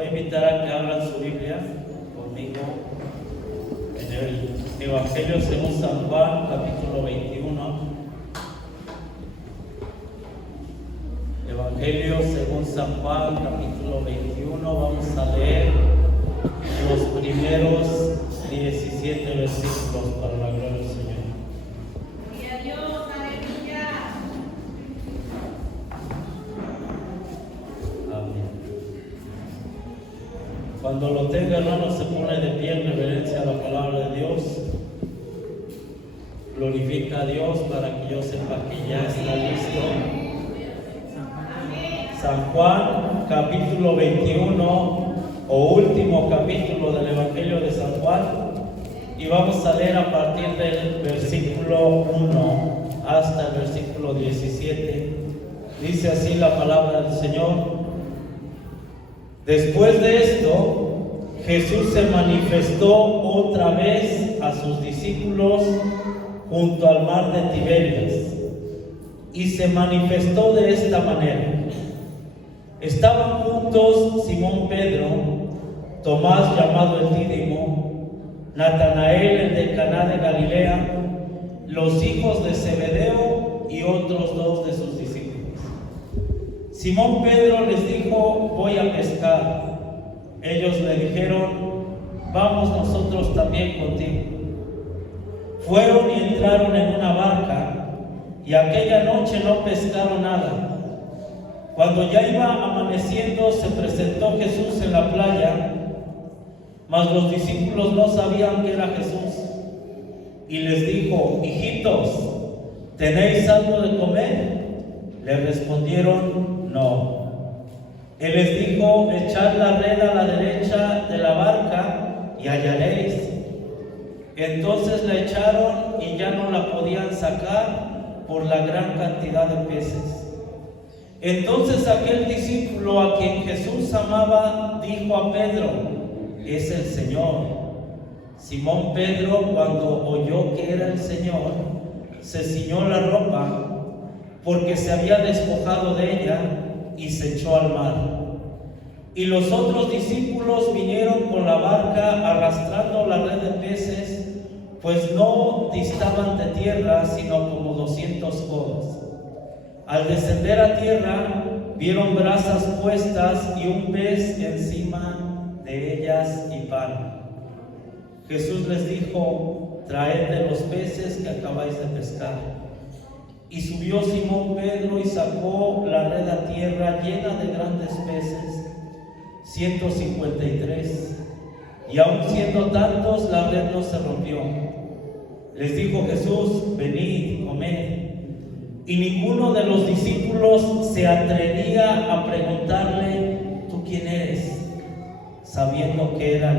voy a invitar a que abran su Biblia conmigo en el Evangelio según San Juan, capítulo 21. Evangelio según San Juan, capítulo 21. Vamos a leer los primeros 17 versículos para la gloria del Señor. Gloria a Dios, aleluya. Amén. Cuando lo tenga, hermano, se pone de pie en reverencia a la palabra de Dios. Glorifica a Dios para que yo sepa que ya está listo. San Juan, capítulo 21, o último capítulo del Evangelio de San Juan, y vamos a leer a partir del versículo 1 hasta el versículo 17. Dice así la palabra del Señor. Después de esto, Jesús se manifestó otra vez a sus discípulos junto al mar de Tiberias, y se manifestó de esta manera. Estaban juntos Simón Pedro, Tomás llamado el Dídimo, Natanael el de Caná de Galilea, los hijos de Zebedeo y otros dos de sus discípulos. Simón Pedro les dijo: voy a pescar. Ellos le dijeron: vamos nosotros también contigo. Fueron y entraron en una barca, y aquella noche no pescaron nada. Cuando ya iba amaneciendo, se presentó Jesús en la playa, mas los discípulos no sabían que era Jesús. Y les dijo: hijitos, ¿tenéis algo de comer? Le respondieron: no. Él les dijo: echad la red a la derecha de la barca y hallaréis. Entonces la echaron y ya no la podían sacar por la gran cantidad de peces. Entonces aquel discípulo a quien Jesús amaba dijo a Pedro: es el Señor. Simón Pedro, cuando oyó que era el Señor, se ciñó la ropa, porque se había despojado de ella, y se echó al mar. Y los otros discípulos vinieron con la barca arrastrando la red de peces, pues no distaban de tierra sino como 200 codos. Al descender a tierra, vieron brasas puestas y un pez encima de ellas y pan. Jesús les dijo: traed de los peces que acabáis de pescar. Y subió Simón Pedro y sacó la red a tierra llena de grandes peces, 153. Y aun siendo tantos, la red no se rompió. Les dijo Jesús: venid, comed. Y ninguno de los discípulos se atrevía a preguntarle: ¿tú quién eres?, sabiendo que era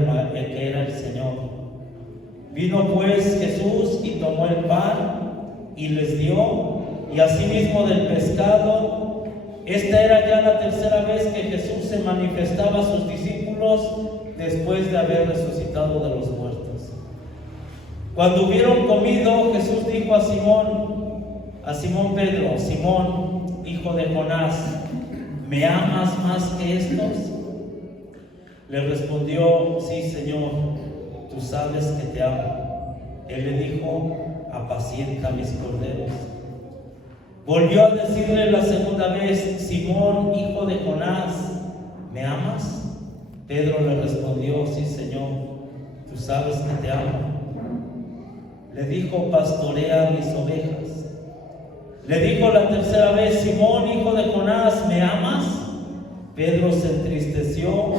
el Señor. Vino pues Jesús y tomó el pan y les dio, y asimismo del pescado. Esta era ya la tercera vez que Jesús se manifestaba a sus discípulos después de haber resucitado de los muertos. Cuando hubieron comido, Jesús dijo a Simón Pedro: Simón, hijo de Jonás, ¿me amas más que estos? Le respondió: sí, Señor, tú sabes que te amo. Él le dijo: apacienta mis corderos. Volvió a decirle la segunda vez: Simón, hijo de Jonás, ¿me amas? Pedro le respondió: sí, Señor, tú sabes que te amo. Le dijo: pastorea mis ovejas. Le dijo la tercera vez: Simón, hijo de Jonás, ¿me amas? Pedro se entristeció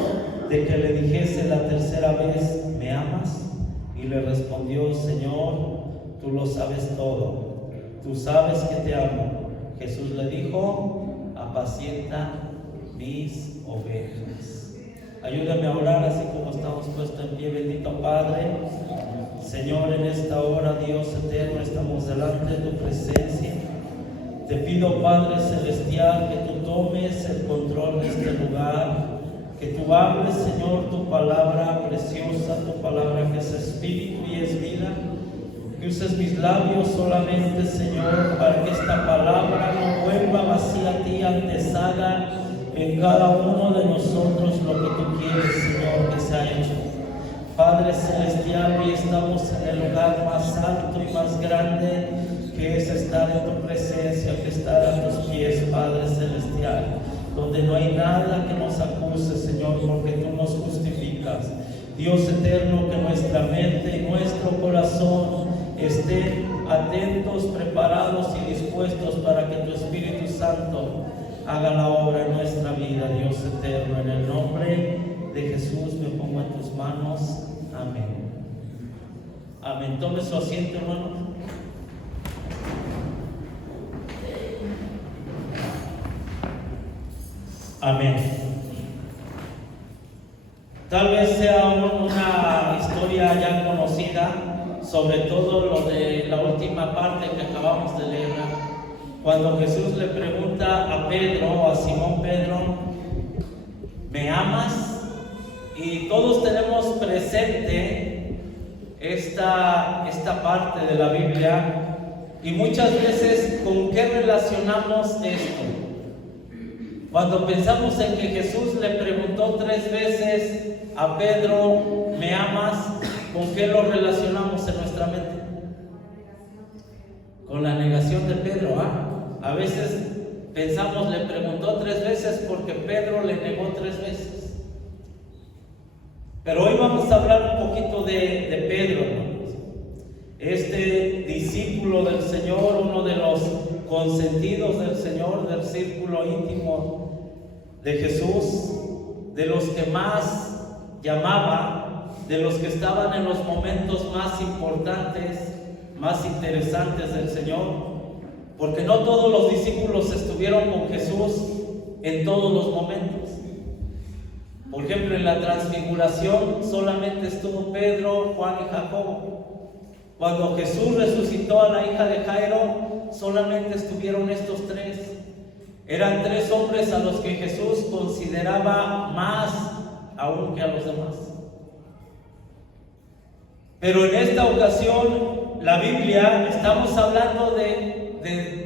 de que le dijese la tercera vez: ¿me amas? Y le respondió: Señor, tú lo sabes todo, tú sabes que te amo. Jesús le dijo: apacienta mis ovejas. Ayúdame a orar así como estamos puestos en pie. Bendito Padre, Señor, en esta hora, Dios eterno, estamos delante de tu presencia. Te pido, Padre celestial, que tú tomes el control de este lugar, que tú hables, Señor, tu palabra preciosa, tu palabra que es espíritu y es vida. Que uses mis labios solamente, Señor, para que esta palabra no vuelva vacía a ti, antes haga en cada uno de nosotros lo que tú quieres. hoy estamos en el lugar más alto y más grande, que es estar en tu presencia, que estar a tus pies, Padre Celestial, donde no hay nada que nos acuse, Señor, porque tú nos justificas. Dios eterno, que nuestra mente y nuestro corazón estén atentos, preparados y dispuestos para que tu Espíritu Santo haga la obra en nuestra vida, Dios eterno. En el nombre de Jesús me pongo en tus manos. Amén. Amén. Tome su asiento, hermano. Amén. Tal vez sea una historia ya conocida, sobre todo lo de la última parte que acabamos de leer, cuando Jesús le pregunta a Pedro, a Simón Pedro, ¿me amas? Y todos tenemos presente esta parte de la Biblia, y muchas veces, ¿con qué relacionamos esto? Cuando pensamos en que Jesús le preguntó 3 veces a Pedro, ¿me amas? ¿Con qué lo relacionamos en nuestra mente? Con la negación de Pedro. A veces pensamos, le preguntó 3 veces porque Pedro le negó 3 veces. Pero hoy vamos a hablar un poquito de Pedro, hermanos. Este discípulo del Señor, uno de los consentidos del Señor, del círculo íntimo de Jesús, de los que más llamaba, de los que estaban en los momentos más importantes, más interesantes del Señor, porque no todos los discípulos estuvieron con Jesús en todos los momentos. Por ejemplo, en la transfiguración solamente estuvo Pedro, Juan y Jacobo. Cuando Jesús resucitó a la hija de Jairo, solamente estuvieron estos 3. Eran 3 hombres a los que Jesús consideraba más aún que a los demás. Pero en esta ocasión, la Biblia, estamos hablando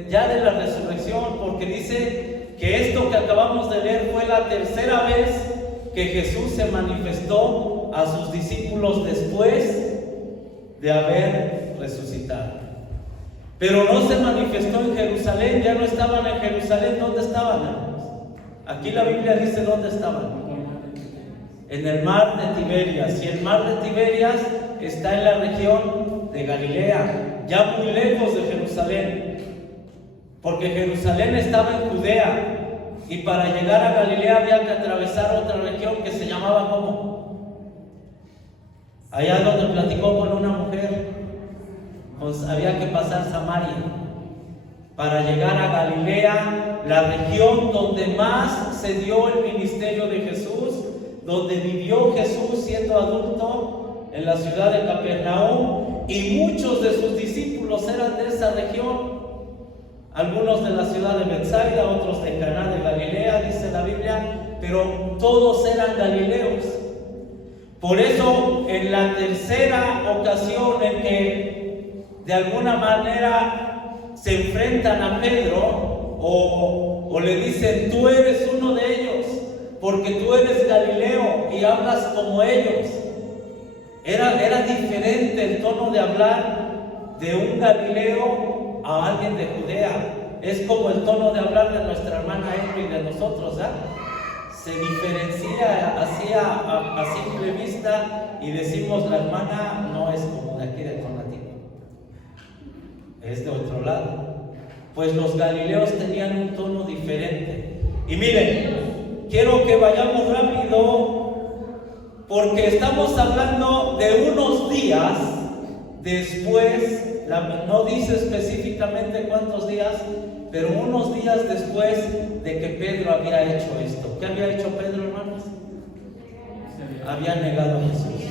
ya de la resurrección, porque dice que esto que acabamos de leer fue la 3ª vez que Jesús se manifestó a sus discípulos después de haber resucitado. Pero no se manifestó en Jerusalén, ya no estaban en Jerusalén. ¿Dónde estaban, hermanos? Aquí la Biblia dice dónde estaban. En el mar de Tiberias. Y el mar de Tiberias está en la región de Galilea, ya muy lejos de Jerusalén, porque Jerusalén estaba en Judea, y para llegar a Galilea había que atravesar otra región que se llamaba ¿cómo? Allá donde platicó con una mujer, pues había que pasar Samaria para llegar a Galilea, la región donde más se dio el ministerio de Jesús, donde vivió Jesús siendo adulto en la ciudad de Capernaum, y muchos de sus discípulos eran de esa región. Algunos de la ciudad de Betsaida, otros de Caná de Galilea, dice la Biblia, pero todos eran galileos. Por eso, en la 3ª ocasión en que de alguna manera se enfrentan a Pedro, o le dicen, tú eres uno de ellos, porque tú eres galileo y hablas como ellos. Era diferente el tono de hablar de un galileo a alguien de Judea. Es como el tono de hablar de nuestra hermana Emily y de nosotros, se diferencia así a simple vista, y decimos, la hermana no es como de aquí de Tonatino, es de otro lado. Pues los galileos tenían un tono diferente. Y miren, quiero que vayamos rápido, porque estamos hablando de unos días después, no dice específicamente cuántos días, pero unos días después de que Pedro había hecho esto. ¿Qué había hecho Pedro, hermanos? Había negado a Jesús.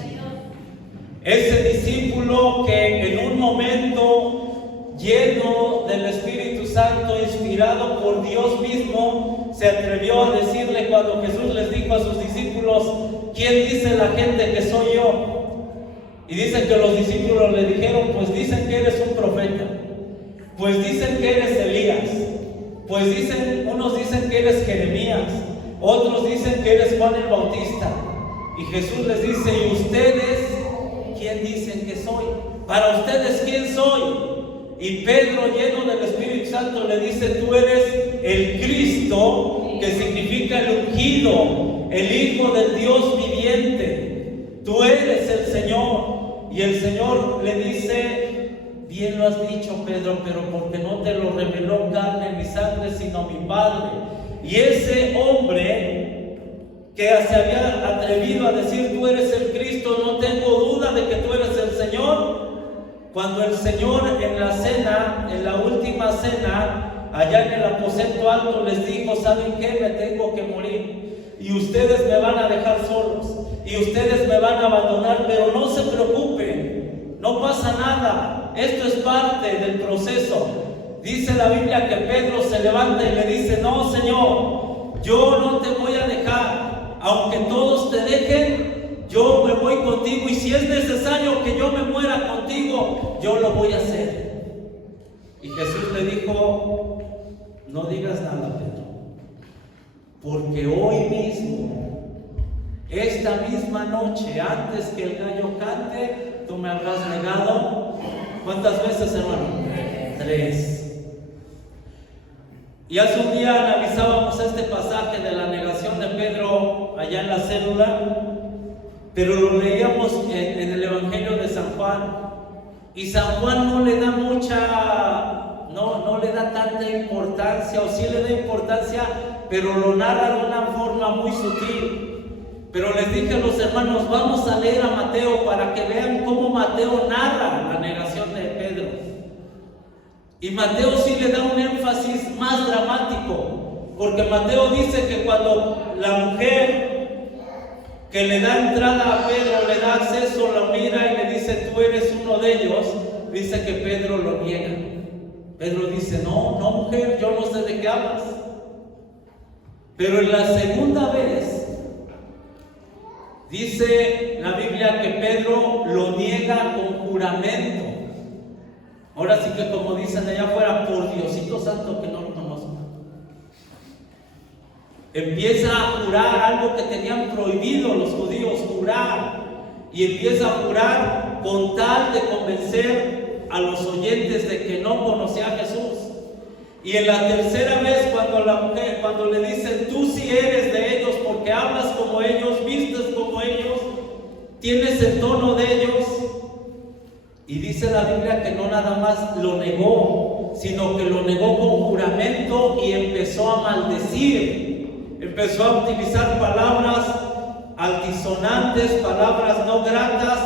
Ese discípulo que en un momento lleno del Espíritu Santo, inspirado por Dios mismo, se atrevió a decirle cuando Jesús les dijo a sus discípulos, ¿quién dice la gente que soy yo? Y dicen que los discípulos le dijeron, pues dicen que eres un profeta, pues dicen que eres Elías, pues unos dicen que eres Jeremías, otros dicen que eres Juan el Bautista. Y Jesús les dice, ¿y ustedes ¿quién dicen que soy? Para ustedes, ¿quién soy? Y Pedro, lleno del Espíritu Santo, le dice: tú eres el Cristo, que significa el ungido, el Hijo del Dios viviente. Tú eres el Señor. Y el Señor le dice: bien lo has dicho, Pedro, pero porque no te lo reveló carne ni sangre, sino mi Padre. Y ese hombre que se había atrevido a decir: tú eres el Cristo, no tengo duda de que tú eres el Señor. Cuando el Señor en la cena, en la última cena, allá en el aposento alto, les dijo: ¿saben qué? Me tengo que morir. Y ustedes me van a dejar solos. Y ustedes me van a abandonar, pero no se preocupen. No pasa nada. Esto es parte del proceso. Dice la Biblia que Pedro se levanta y le dice: no, Señor, yo no te voy a dejar. Aunque todos te dejen, yo me voy contigo. Y si es necesario que yo me muera contigo, yo lo voy a hacer. Y Jesús le dijo: no digas nada, Pedro, porque hoy mismo, esta misma noche, antes que el gallo cante, tú me habrás negado. ¿Cuántas veces, hermano? 3. Y hace un día analizábamos este pasaje de la negación de Pedro allá en la célula, pero lo leíamos en el Evangelio de San Juan. Y San Juan no le da no le da tanta importancia, o sí le da importancia, pero lo narra de una forma muy sutil. Pero les dije a los hermanos: vamos a leer a Mateo para que vean cómo Mateo narra la negación de Pedro. Y Mateo sí le da un énfasis más dramático, porque Mateo dice que cuando la mujer que le da entrada a Pedro le da acceso, lo mira y le dice: tú eres uno de ellos, dice que Pedro lo niega. Pedro dice: no, mujer, yo no sé de qué hablas. Pero en la segunda vez, dice la Biblia que Pedro lo niega con juramento. Ahora sí que, como dicen allá afuera, por Diosito Santo que no lo conozco. Empieza a jurar algo que tenían prohibido los judíos, jurar. Y empieza a jurar con tal de convencer a los oyentes de que no conocía a Jesús. Y en la tercera vez, cuando le dicen: tú sí eres de ellos, porque hablas como ellos, vistes como ellos, tienes el tono de ellos. Y dice la Biblia que no nada más lo negó, sino que lo negó con juramento y empezó a maldecir. Empezó a utilizar palabras altisonantes, palabras no gratas,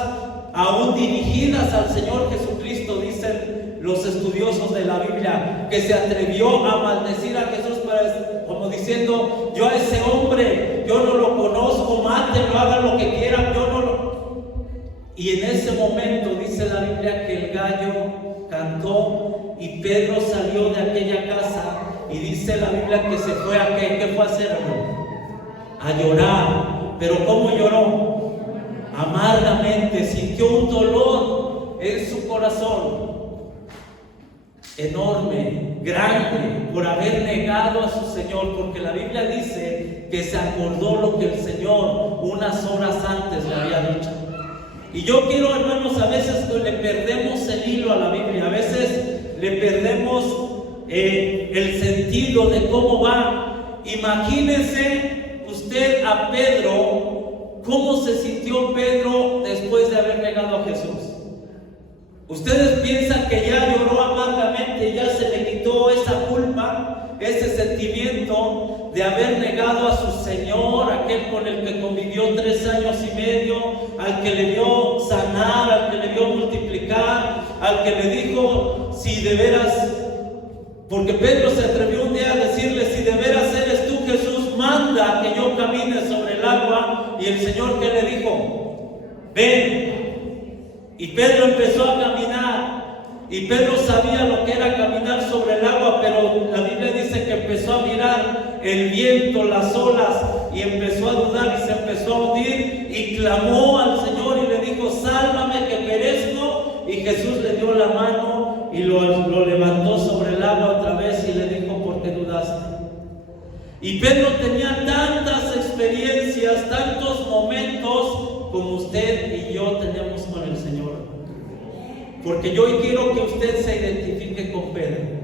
aún dirigidas al Señor Jesucristo. Dicen los estudiosos de la Biblia que se atrevió a maldecir a Jesús, como diciendo: yo a ese hombre, yo no lo conozco, mátenlo, hagan lo que quieran, yo no lo... Y en ese momento dice la Biblia que el gallo cantó y Pedro salió de aquella casa. Y dice la Biblia que se fue a ¿qué fue a hacer, hermano? A llorar. Pero ¿cómo lloró? Amargamente, sintió un dolor en su corazón enorme, grande, por haber negado a su Señor, porque la Biblia dice que se acordó lo que el Señor unas horas antes le había dicho. Y yo quiero, hermanos, a veces le perdemos el hilo a la Biblia, a veces le perdemos el sentido de cómo va. Imagínense usted a Pedro, cómo se sintió Pedro después de haber negado a Jesús. Ustedes piensan que ya lloró amargamente, ya se le quitó esa culpa, ese sentimiento de haber negado a su Señor, aquel con el que convivió 3 años y medio, al que le vio sanar, al que le vio multiplicar, al que le dijo: si de veras, porque Pedro se atrevió un día a decirle: si de veras eres tú, Jesús, manda que yo camine sobre el agua. Y el Señor, ¿qué le dijo? Ven. Y Pedro empezó a caminar. Y Pedro sabía lo que era caminar sobre el agua, pero la Biblia dice que empezó a mirar el viento, las olas, y empezó a dudar y se empezó a hundir, y clamó al Señor y le dijo: sálvame que perezco. Y Jesús le dio la mano y lo levantó sobre el agua otra vez y le dijo: ¿por qué dudaste? Y Pedro tenía tantas experiencias, tantos momentos como usted y yo tenemos con el Señor. Porque yo hoy quiero que usted se identifique con Pedro.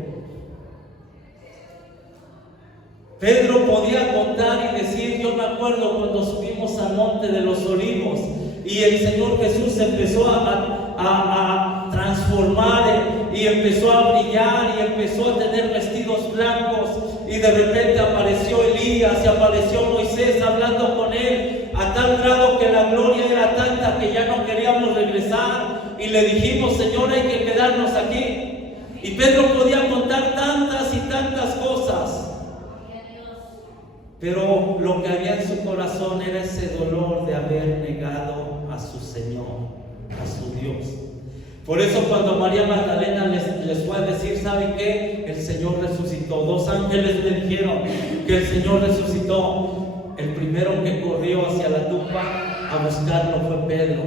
Pedro podía contar y decir: yo me acuerdo cuando subimos al monte de los olivos y el Señor Jesús empezó a transformar y empezó a brillar y empezó a tener vestidos blancos, y de repente apareció Elías y apareció Moisés hablando con él, a tal grado que la gloria era tanta que ya no queríamos regresar y le dijimos: Señor, hay que quedarnos aquí. Y Pedro podía contar tantas y tantas cosas, pero lo que había en su corazón era ese dolor de haber negado a su Señor, a su Dios. Por eso cuando María Magdalena les fue a decir: ¿saben qué? El Señor resucitó. 2 ángeles le dijeron que el Señor resucitó. El primero que corrió hacia la tumba a buscarlo fue Pedro,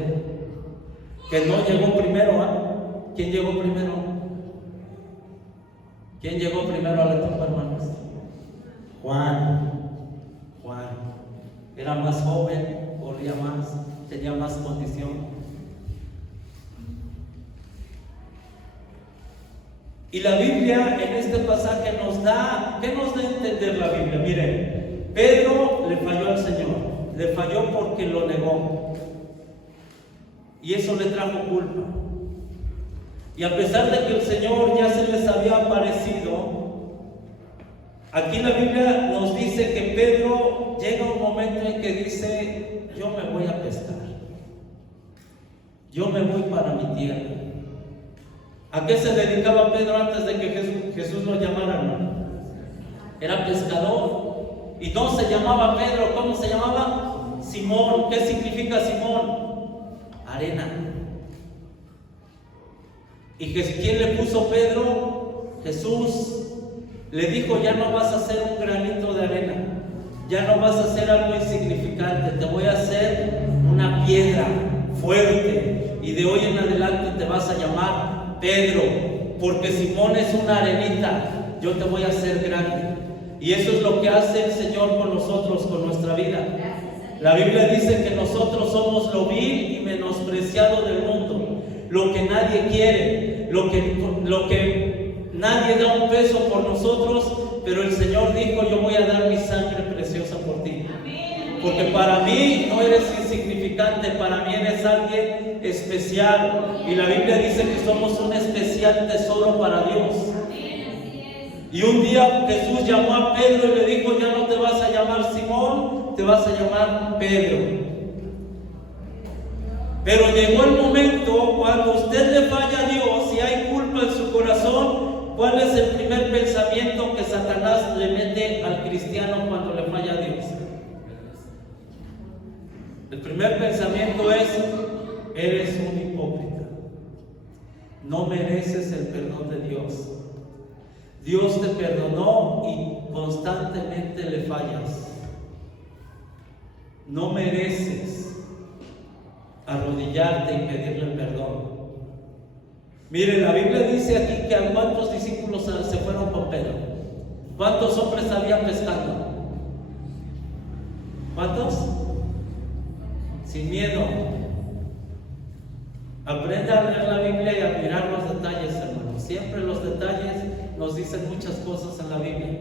que no llegó primero. ¿Quién llegó primero? ¿Quién llegó primero a la tumba, hermanos? Juan. Era más joven, corría más, tenía más condición. Y la Biblia en este pasaje nos da, ¿qué nos da a entender la Biblia? Miren, Pedro le falló al Señor, le falló porque lo negó, y eso le trajo culpa. Y a pesar de que el Señor ya se les había aparecido, aquí la Biblia nos dice que Pedro llega un momento en que dice: yo me voy a pescar, yo me voy para mi tierra. ¿A qué se dedicaba Pedro antes de que Jesús lo llamara? No. Era pescador, y no se llamaba Pedro. ¿Cómo se llamaba? Simón. ¿Qué significa Simón? Arena. ¿Y quién le puso Pedro? Jesús. Le dijo: ya no vas a ser un granito de arena, ya no vas a ser algo insignificante, te voy a hacer una piedra fuerte, y de hoy en adelante te vas a llamar Pedro, porque Simón es una arenita, yo te voy a hacer grande. Y eso es lo que hace el Señor con nosotros, con nuestra vida. La Biblia dice que nosotros somos lo vil y menospreciado del mundo, lo que nadie quiere, lo que nadie da un peso por nosotros, pero el Señor dijo: yo voy a dar mi sangre preciosa por ti. Porque para mí no eres insignificante, para mí eres alguien especial. Y la Biblia dice que somos un especial tesoro para Dios. Y un día Jesús llamó a Pedro y le dijo: ya no te vas a llamar Simón, te vas a llamar Pedro. Pero llegó el momento cuando usted le falla a Dios y hay culpa en su corazón. ¿Cuál es el primer pensamiento que Satanás le mete al cristiano cuando le falla a Dios? El primer pensamiento es: eres un hipócrita, no mereces el perdón de Dios. Dios te perdonó y constantemente le fallas. No mereces arrodillarte y pedirle perdón. Mire, la Biblia dice aquí que a cuántos discípulos se fueron con Pedro. ¿Cuántos hombres habían pescando? ¿Cuántos? Sin miedo. Aprenda a leer la Biblia y a mirar los detalles, hermanos. Siempre los detalles nos dicen muchas cosas en la Biblia.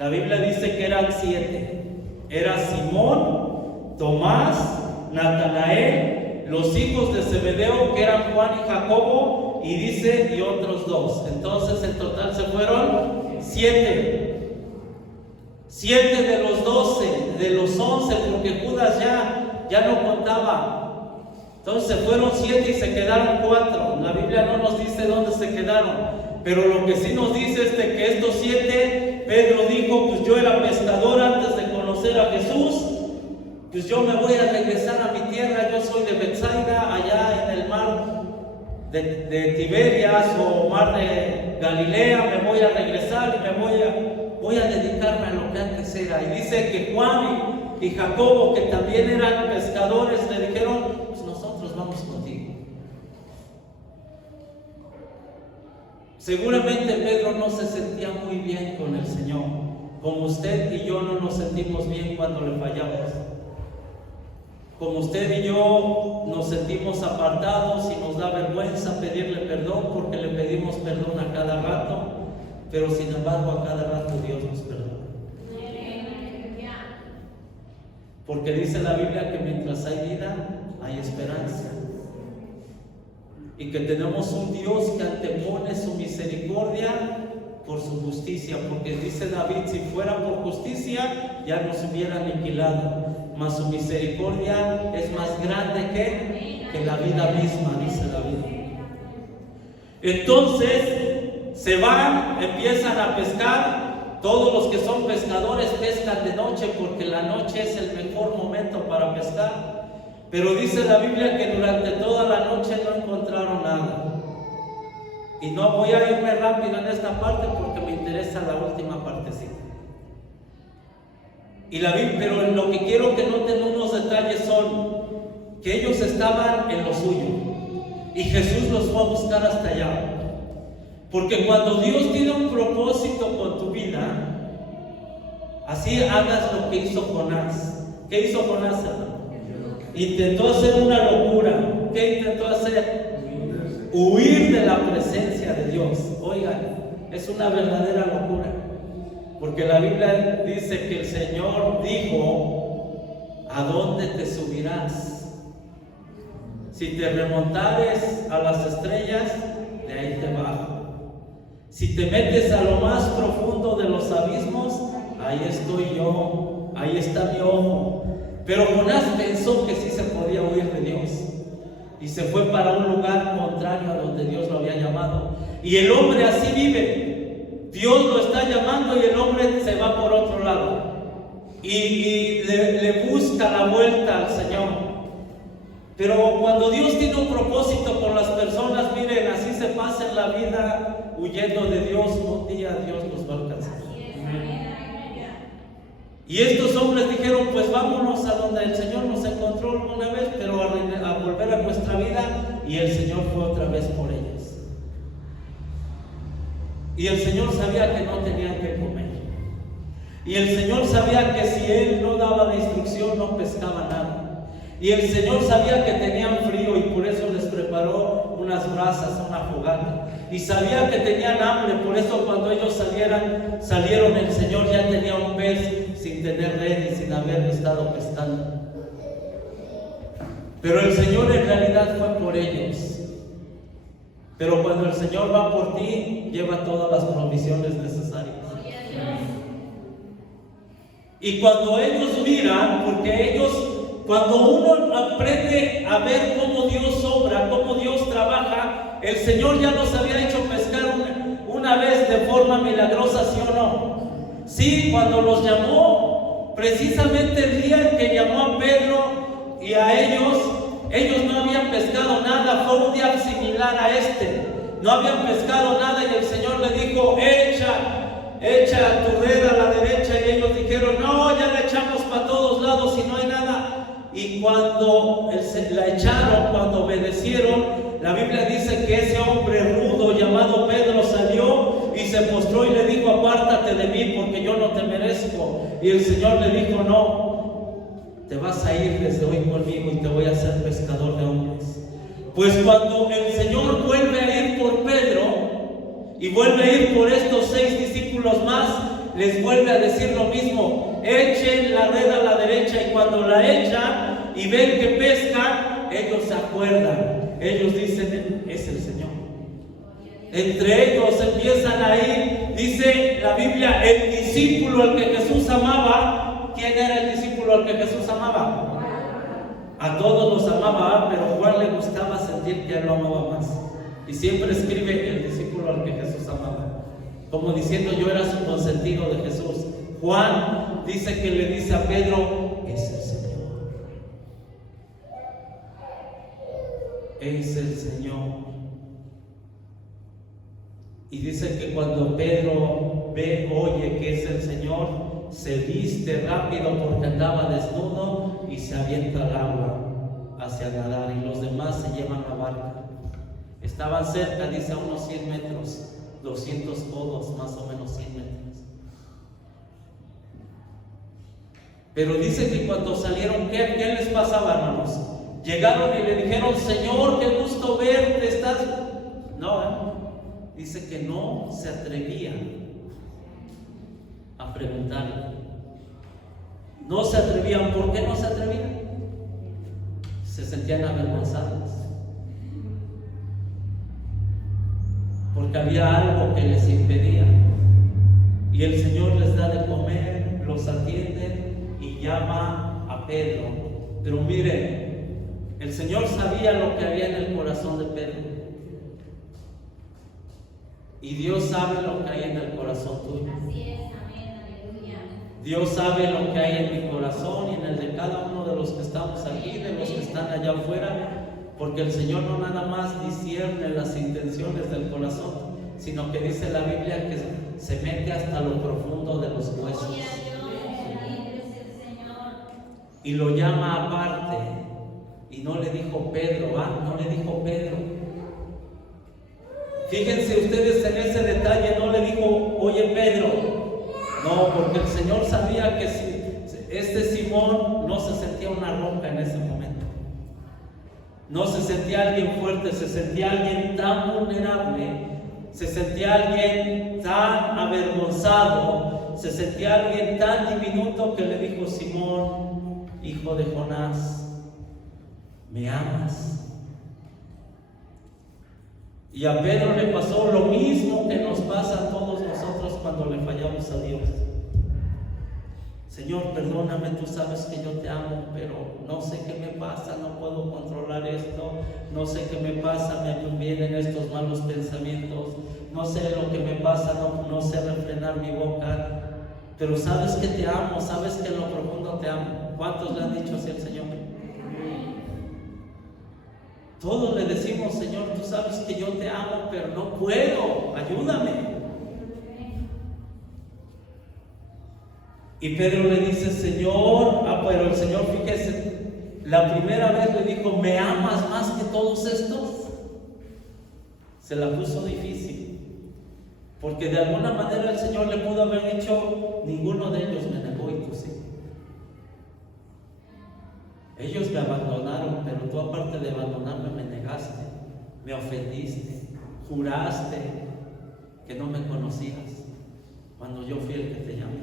La Biblia dice que eran 7. Era Simón, Tomás, Natanael, los hijos de Zebedeo, que eran Juan y Jacobo, y dice, y otros 2. Entonces en total se fueron 7. 7 de los 12, de los 11, porque Judas ya no contaba. Entonces fueron 7 y se quedaron 4. La Biblia no nos dice dónde se quedaron, pero lo que sí nos dice es de que estos 7, Pedro dijo: pues yo era pescador antes de conocer a Jesús, pues yo me voy a regresar a mi tierra, yo soy de Betsaida, allá en el mar de Tiberias o mar de Galilea, me voy a regresar y voy a dedicarme a lo que antes era. Y dice que Juan y Jacobo, que también eran pescadores, le dijeron: pues nosotros vamos contigo. Seguramente Pedro no se sentía muy bien con el Señor, como usted y yo no nos sentimos bien cuando le fallamos. como usted y yo nos sentimos apartados y nos da vergüenza pedirle perdón porque le pedimos perdón a cada rato, pero sin embargo a cada rato Dios nos perdona. Porque dice la Biblia que mientras hay vida, hay esperanza. Y que tenemos un Dios que antepone su misericordia por su justicia. Porque dice David, si fuera por justicia, ya nos hubiera aniquilado. Mas su misericordia es más grande que la vida misma, dice David. Entonces, se van, empiezan a pescar. Todos los que son pescadores pescan de noche porque la noche es el mejor momento para pescar. Pero dice la Biblia que durante toda la noche no encontraron nada. Y no voy a irme rápido en esta parte porque me interesa la última partecita. Pero lo que quiero que noten unos detalles son que ellos estaban en lo suyo y Jesús los fue a buscar hasta allá. Porque cuando Dios tiene un propósito con tu vida, así hagas lo que hizo Jonás. ¿Qué hizo Jonás, hermano? Intentó hacer una locura. ¿Qué intentó hacer? Huir de la presencia de Dios. Oigan, es una verdadera locura. Porque la Biblia dice que el Señor dijo: ¿a dónde te subirás? Si te remontares a las estrellas, de ahí te bajo. Si te metes a lo más profundo de los abismos, ahí estoy yo, ahí está mi ojo. Pero Jonás pensó que sí se podía huir de Dios y se fue para un lugar contrario a donde Dios lo había llamado. Y el hombre así vive. Dios lo está llamando y el hombre se va por otro lado y le busca la vuelta al Señor. Pero cuando Dios tiene un propósito con las personas, miren, así se pasa en la vida huyendo de Dios, un día Dios nos va a alcanzar. Y estos hombres dijeron: pues vámonos a donde el Señor nos encontró alguna vez, pero a volver a nuestra vida. Y el Señor fue otra vez por ellos. Y el Señor sabía que no tenían que comer. Y el Señor sabía que si Él no daba la instrucción, no pescaba nada. Y el Señor sabía que tenían frío y por eso les preparó unas brasas, una fogata. Y sabía que tenían hambre, por eso cuando ellos salieron, el Señor ya tenía un pez sin tener red y sin haber estado pescando. Pero el Señor en realidad fue por ellos. Pero cuando el Señor va por ti, lleva todas las provisiones necesarias. Y cuando ellos miran, porque cuando uno aprende a ver cómo Dios obra, cómo Dios trabaja, el Señor ya nos había hecho pescar una vez de forma milagrosa, ¿sí o no? Sí, cuando los llamó, precisamente el día en que llamó a Pedro y a ellos no habían pescado nada. Fue un día similar a este. No habían pescado nada y el Señor le dijo: echa tu red a la derecha. Y ellos dijeron: no, ya la echamos para todos lados y no hay nada. Y cuando la echaron, cuando obedecieron, la Biblia dice que ese hombre rudo llamado Pedro salió y se postró y le dijo: apártate de mí porque yo no te merezco. Y el Señor le dijo: no, te vas a ir desde hoy conmigo y te voy a hacer pescador de hombres. Pues cuando el Señor vuelve a ir por Pedro y vuelve a ir por estos 6 discípulos más, les vuelve a decir lo mismo: echen la red a la derecha. Y cuando la echan y ven que pescan, ellos se acuerdan, ellos dicen: es el Señor. Entre ellos empiezan a ir, dice la Biblia, el discípulo al que Jesús amaba. ¿Quién era el discípulo al que Jesús amaba? A todos los amaba, pero Juan le gustaba sentir que él lo amaba más. Y siempre escribe el discípulo al que Jesús amaba, como diciendo: yo era su consentido de Jesús. Juan dice que le dice a Pedro: es el Señor. Es el Señor. Y dice que cuando Pedro oye que es el Señor, se viste rápido porque andaba desnudo y se avienta al agua hacia nadar. Y los demás se llevan la barca. Estaban cerca, dice, a unos 100 metros, 200 codos, más o menos 100 metros. Pero dice que cuando salieron, ¿qué les pasaba, hermanos? Llegaron y le dijeron: Señor, qué gusto verte, estás... No, dice que no se atrevían a preguntarle. No se atrevían. ¿Por qué no se atrevían? Se sentían avergonzados. Porque había algo que les impedía. Y el Señor les da de comer, los atiende y llama a Pedro. Pero miren, el Señor sabía lo que había en el corazón de Pedro. Y Dios sabe lo que hay en el corazón tuyo. Así es, amén, aleluya. Dios sabe lo que hay en mi corazón y en el de cada uno de los que estamos aquí, de los que están allá afuera, porque el Señor no nada más discierne las intenciones del corazón, sino que dice la Biblia que se mete hasta lo profundo de los huesos. Gloria a Dios, bendito es el Señor. Y lo llama aparte. Y no le dijo Pedro, no le dijo Pedro. Fíjense ustedes en ese detalle, no le dijo: oye Pedro. No, porque el Señor sabía que este Simón no se sentía una roca en ese momento. No se sentía alguien fuerte, se sentía alguien tan vulnerable, se sentía alguien tan avergonzado, se sentía alguien tan diminuto que le dijo: Simón, hijo de Jonás, ¿me amas? Y a Pedro le pasó lo mismo que nos pasa a todos nosotros cuando le fallamos a Dios. Señor, perdóname, tú sabes que yo te amo, pero no sé qué me pasa, no puedo controlar esto, no sé qué me pasa, me vienen estos malos pensamientos, no sé lo que me pasa, no sé refrenar mi boca, pero sabes que te amo, sabes que en lo profundo te amo. ¿Cuántos le han dicho así al Señor? Todos le decimos: Señor, tú sabes que yo te amo, pero no puedo, ayúdame. Y Pedro le dice: Señor, pero el Señor, fíjese, la primera vez le dijo: ¿me amas más que todos estos? Se la puso difícil, porque de alguna manera el Señor le pudo haber dicho: ninguno de ellos me negó y tú sí. Ellos me abandonaron, pero tú, aparte de abandonarme, me negaste, me ofendiste, juraste que no me conocías cuando yo fui el que te llamé.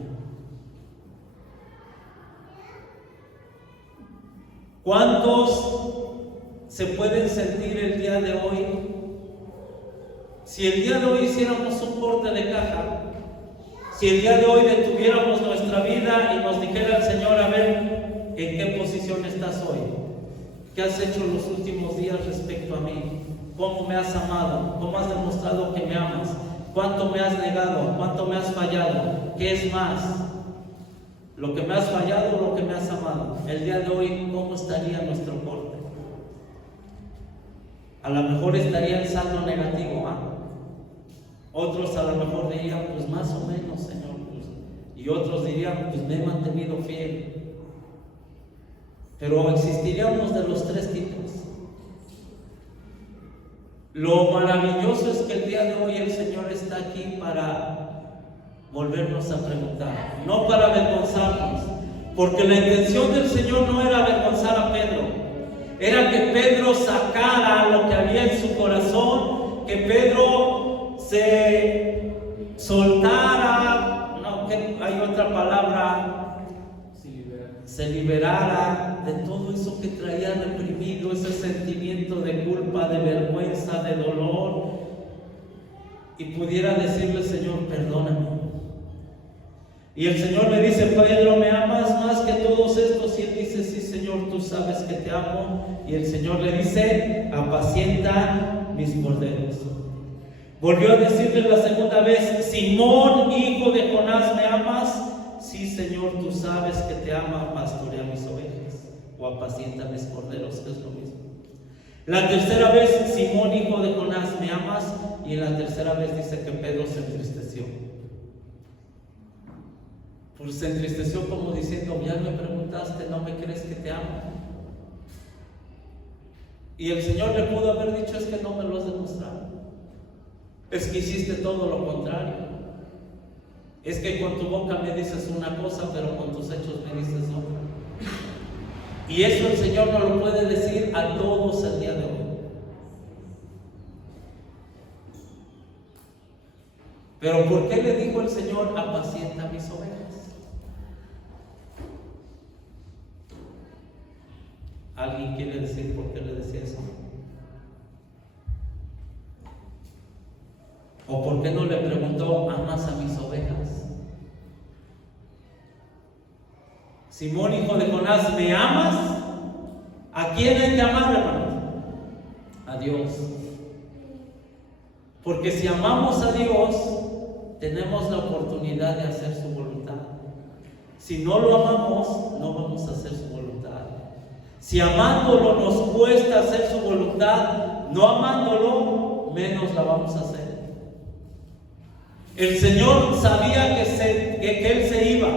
¿Cuántos se pueden sentir el día de hoy? Si el día de hoy hiciéramos un corte de caja, si el día de hoy detuviéramos nuestra vida y nos dijera el Señor: a ver, ¿en qué posición estás hoy? ¿Qué has hecho en los últimos días respecto a mí? ¿Cómo me has amado? ¿Cómo has demostrado que me amas? ¿Cuánto me has negado? ¿Cuánto me has fallado? ¿Qué es más? ¿Lo que me has fallado o lo que me has amado? El día de hoy, ¿cómo estaría nuestro corte? A lo mejor estaría en saldo negativo, Otros a lo mejor dirían: pues más o menos, Señor. Y otros dirían: pues me he mantenido fiel. Pero existiríamos de los tres tipos. Lo maravilloso es que el día de hoy el Señor está aquí para volvernos a preguntar, no para avergonzarnos, porque la intención del Señor no era avergonzar a Pedro, era que Pedro sacara lo que había en su corazón, que Pedro se soltara, no, que hay otra palabra, se liberara de todo eso que traía reprimido, ese sentimiento de culpa, de vergüenza, de dolor, y pudiera decirle: Señor, perdóname. Y el Señor le dice: Pedro, ¿me amas más que todos estos? Y él dice: sí, Señor, tú sabes que te amo. Y el Señor le dice: apacienta mis corderos. Volvió a decirle la segunda vez: Simón, hijo de Jonás, ¿me amas? Sí, Señor, tú sabes que te ama, pastorea mis ovejas, o apacienta mis corderos, que es lo mismo. La tercera vez: Simón, hijo de Jonás, ¿me amas? Y en la tercera vez dice que Pedro se entristeció. Pues se entristeció como diciendo: ya me preguntaste, ¿no me crees que te amo? Y el Señor le pudo haber dicho: es que no me lo has demostrado, es que hiciste todo lo contrario. Es que con tu boca me dices una cosa, pero con tus hechos me dices otra. Y eso el Señor nos lo puede decir a todos el día de hoy. Pero ¿por qué le dijo el Señor: apacienta mis ovejas? ¿Alguien quiere decir por qué le decía eso? ¿O por qué no le preguntó: amas a mis ovejas? Simón, hijo de Jonás, ¿me amas? ¿A quién hay que amar, hermanos? A Dios. Porque si amamos a Dios, tenemos la oportunidad de hacer su voluntad. Si no lo amamos, no vamos a hacer su voluntad. Si amándolo nos cuesta hacer su voluntad, no amándolo, menos la vamos a hacer. El Señor sabía que Él se iba.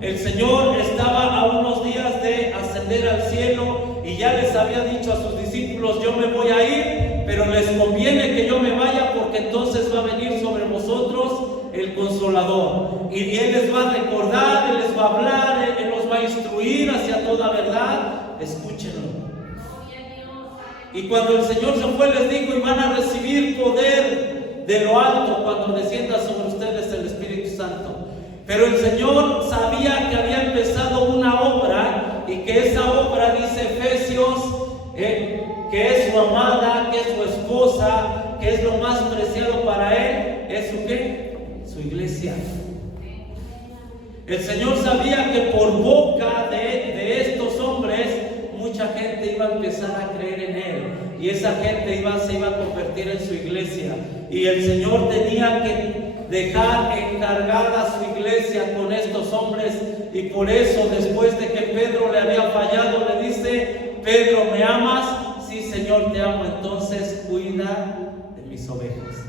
El Señor estaba a unos días de ascender al cielo y ya les había dicho a sus discípulos: yo me voy a ir, pero les conviene que yo me vaya, porque entonces va a venir sobre vosotros el Consolador. Y Él les va a recordar, Él les va a hablar, Él los va a instruir hacia toda verdad. Escúchenlo. Y cuando el Señor se fue, les dijo: y van a recibir poder de lo alto cuando descienda sobre ustedes el Espíritu Santo. Pero el Señor sabía que había empezado una obra, y que esa obra, dice Efesios, que es su amada, que es su esposa, que es lo más preciado para Él, ¿es su qué? Su iglesia. El Señor sabía que por boca de estos hombres mucha gente iba a empezar a creer en Él, y esa gente se iba a convertir en su iglesia, y el Señor tenía que dejar encargada su iglesia con estos hombres. Y por eso, después de que Pedro le había fallado, le dice: Pedro, ¿me amas? Sí, Señor, te amo. Entonces cuida de mis ovejas.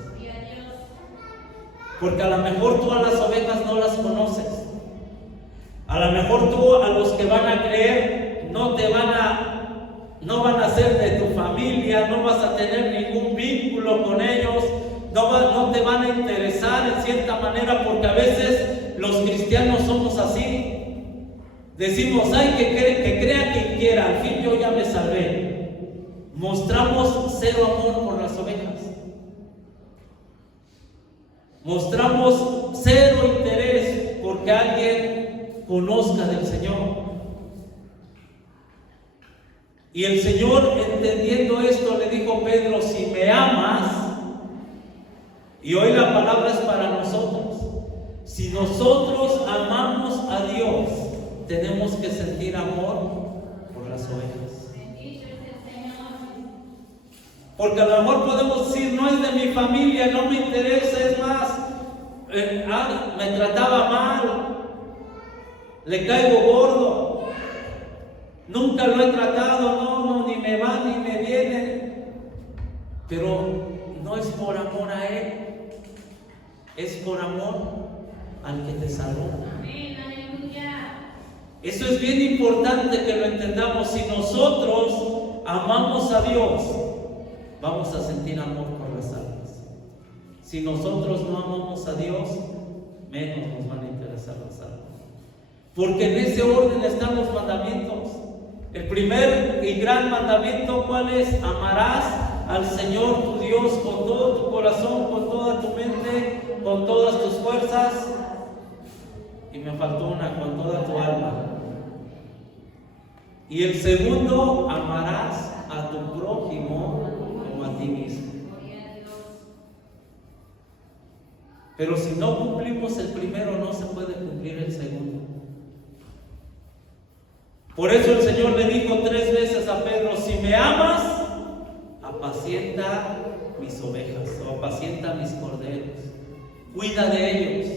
Porque a lo mejor tú a las ovejas no las conoces. A lo mejor tú a los que van a creer no van a ser de tu familia, no vas a tener ningún vínculo con ellos. No te van a interesar en cierta manera, porque a veces los cristianos somos así. Decimos: ay, que crea quien quiera, al fin yo ya me salvé. Mostramos cero amor por las ovejas. Mostramos cero interés porque alguien conozca del Señor. Y el Señor, entendiendo esto, le dijo: Pedro, si me amas. Y hoy la palabra es para nosotros. Si nosotros amamos a Dios, tenemos que sentir amor por las ovejas. Porque a lo mejor podemos decir: no es de mi familia, no me interesa, es más, me trataba mal, le caigo gordo, nunca lo he tratado, no, ni me va ni me viene. Pero no es por amor a Él, es por amor al que te salvó. Amén, aleluya. Eso es bien importante que lo entendamos. Si nosotros amamos a Dios, vamos a sentir amor por las almas. Si nosotros no amamos a Dios, menos nos van a interesar las almas. Porque en ese orden están los mandamientos. El primer y gran mandamiento, ¿cuál es? Amarás al Señor tu Dios con todo tu corazón, con toda tu mente, con todas tus fuerzas. Y me faltó una: con toda tu alma. Y el segundo: amarás a tu prójimo como a ti mismo. Pero si no cumplimos el primero, no se puede cumplir el segundo. Por eso el Señor le dijo 3 veces a Pedro: si me amas, apacienta mis ovejas, o apacienta mis corderos, cuida de ellos.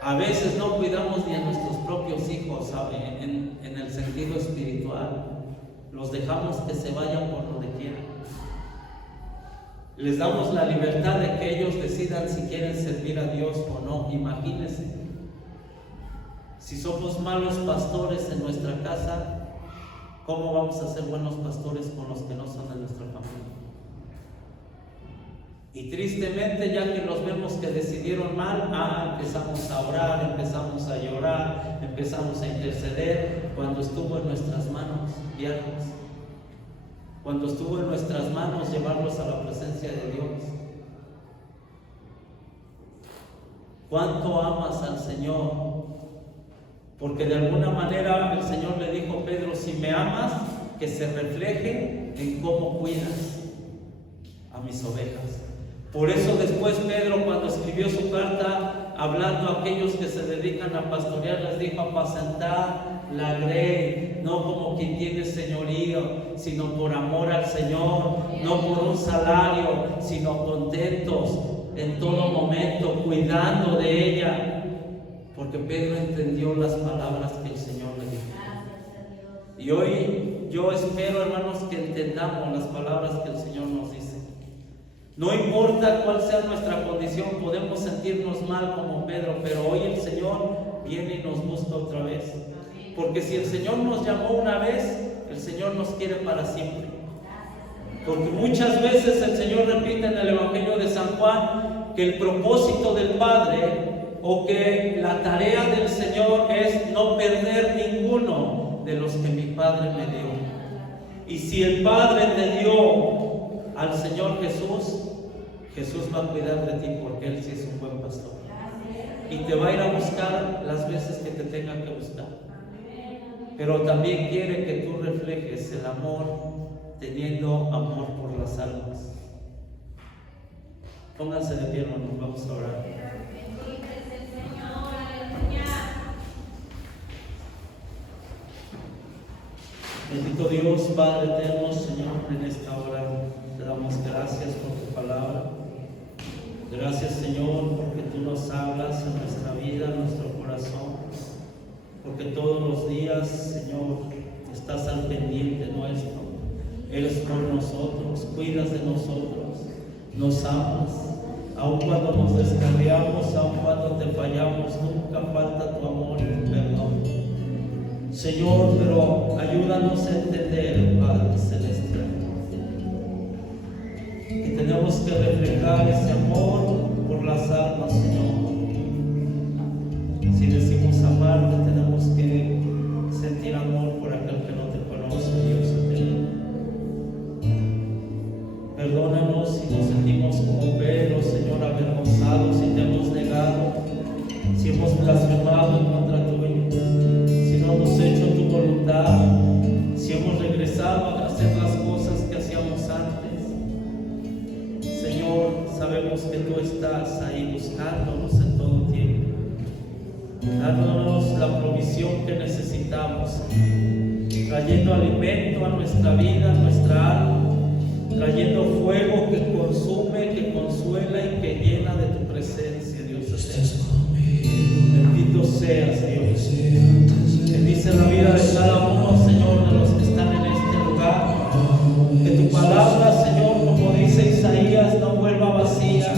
A veces no cuidamos ni a nuestros propios hijos, en el sentido espiritual. Los dejamos que se vayan por donde quieran. Les damos la libertad de que ellos decidan si quieren servir a Dios o no. Imagínense, si somos malos pastores en nuestra casa, ¿cómo vamos a ser buenos pastores con los que no son de nuestra familia? Y tristemente, ya que los vemos que decidieron mal, empezamos a orar, empezamos a llorar, empezamos a interceder, cuando estuvo en nuestras manos guiarlos, cuando estuvo en nuestras manos llevarlos a la presencia de Dios. ¿Cuánto amas al Señor? Porque de alguna manera el Señor le dijo a Pedro: si me amas, que se refleje en cómo cuidas a mis ovejas. Por eso después Pedro, cuando escribió su carta hablando a aquellos que se dedican a pastorear, les dijo: apacentar la grey, no como quien tiene señorío, sino por amor al Señor, no por un salario, sino contentos en todo momento, cuidando de ella. Porque Pedro entendió las palabras que el Señor le dijo. Y hoy yo espero, hermanos, que entendamos las palabras que el Señor nos dice. No importa cuál sea nuestra condición, podemos sentirnos mal como Pedro, pero hoy el Señor viene y nos busca otra vez. Porque si el Señor nos llamó una vez, el Señor nos quiere para siempre. Porque muchas veces el Señor repite en el Evangelio de San Juan que el propósito del Padre, o que la tarea del Señor, es no perder ninguno de los que mi Padre me dio. Y si el Padre te dio al Señor Jesús, Jesús va a cuidar de ti, porque Él sí es un buen pastor. Y te va a ir a buscar las veces que te tenga que buscar. Pero también quiere que tú reflejes el amor, teniendo amor por las almas. Pónganse de pie, hermanos, vamos a orar. Bendito Dios, Padre eterno, Señor, en esta hora te damos gracias por tu palabra. Gracias, Señor, porque tú nos hablas en nuestra vida, en nuestro corazón. Porque todos los días, Señor, estás al pendiente nuestro. Eres por nosotros, cuidas de nosotros, nos amas. Aun cuando nos descarriamos, aun cuando te fallamos, nunca falta tu amor y tu perdón. Señor, pero ayúdanos a entender, Padre Celestial, que tenemos que reflejar ese amor por las almas, Señor. Si decimos amarte, tenemos que sentir amor por aquel que no te conoce, Dios eterno. Perdónanos si nos sentimos como Pedro, Señor, avergonzados, si te hemos negado, si hemos blasfemado en contra tuyo, si no hemos hecho tu voluntad, si hemos regresado a hacer las cosas que hacíamos antes. Señor, sabemos que tú estás ahí buscándonos en todo tiempo, dándonos la provisión que necesitamos, trayendo alimento a nuestra vida, a nuestra alma, trayendo fuego que consume, que consuela y que llena de tu presencia, Dios eterno. Bendito seas, Dios. Bendice la vida de cada uno, Señor, de los que están en este lugar. Que tu palabra, Señor, como dice Isaías, no vuelva vacía,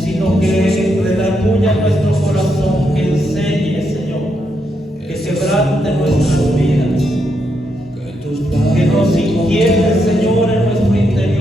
sino que redarguya nuestro corazón, que enseñe, Señor, que quebrante nuestras vidas, que nos inquiete, Señor, en nuestro interior.